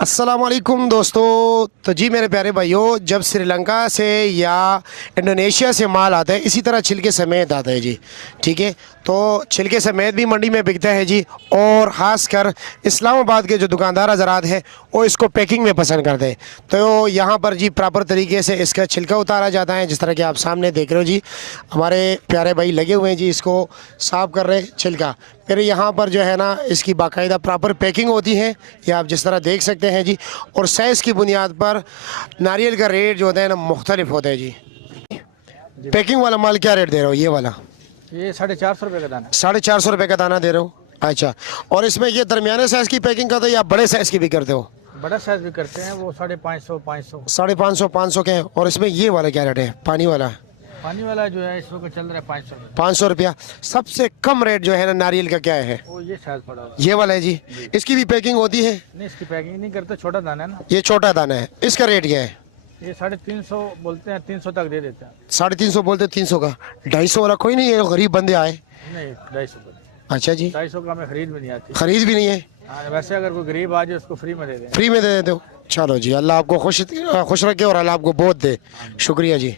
अस्सलाम वालेकुम दोस्तों। तो जी मेरे प्यारे भाइयों, जब श्रीलंका से या इंडोनेशिया से माल आता है इसी तरह छिलके समेत आता है जी। ठीक है, तो छिलके समेत भी मंडी में बिकता है जी। और ख़ासकर इस्लामाबाद के जो दुकानदार हज़रात हैं वो इसको पैकिंग में पसंद करते हैं। तो यहाँ पर जी प्रॉपर तरीके से इसका छिलका उतारा जाता है, जिस तरह कि आप सामने देख रहे हो जी। हमारे प्यारे भाई लगे हुए हैं जी, इसको साफ़ कर रहे हैं छिलका। फिर यहाँ पर जो है ना इसकी बाकायदा प्रॉपर पैकिंग होती है, ये आप जिस तरह देख सकते हैं जी। और साइज़ की बुनियाद पर नारियल का रेट जो होता है ना मुख्तलिफ होता है जी। पैकिंग वाला माल क्या रेट दे रहे हो? ये वाला ये 450 रुपये का दाना। 450 रुपये का दाना दे रहे हो? अच्छा, और इसमें ये दरमियाने साइज़ की पैकिंग करते हो या बड़े साइज़ की भी करते हो? बड़ा साइज भी करते हैं, वो 550 500। 550 500 के हैं। और इसमें ये वाला क्या रेट है? पानी वाला पानी वाला जो है इस वक्त चल रहा है 500 रुपये। 500 रुपया। सबसे कम रेट जो है ना नारियल का क्या है? वो ये साइज पड़ा हुआ ये वाला है जी। इसकी भी पैकिंग होती है? नहीं, इसकी पैकिंग नहीं करते, छोटा दाना है ना। ये छोटा दाना है, इसका रेट क्या है? ये 350 बोलते हैं, 300 तक दे देते हैं। 350 बोलते 300 का। 250 वाला कोई नहीं है? गरीब बंदे आए। नहीं, 250 का। अच्छा जी, 250 का हमें खरीद भी नहीं आती। खरीद भी नहीं है? हाँ, वैसे अगर कोई गरीब आ जाए उसको फ्री में दे दें। फ्री में दे देते हो? चलो जी, अल्लाह आपको खुश रखे और अल्लाह आपको बहुत दे। शुक्रिया जी।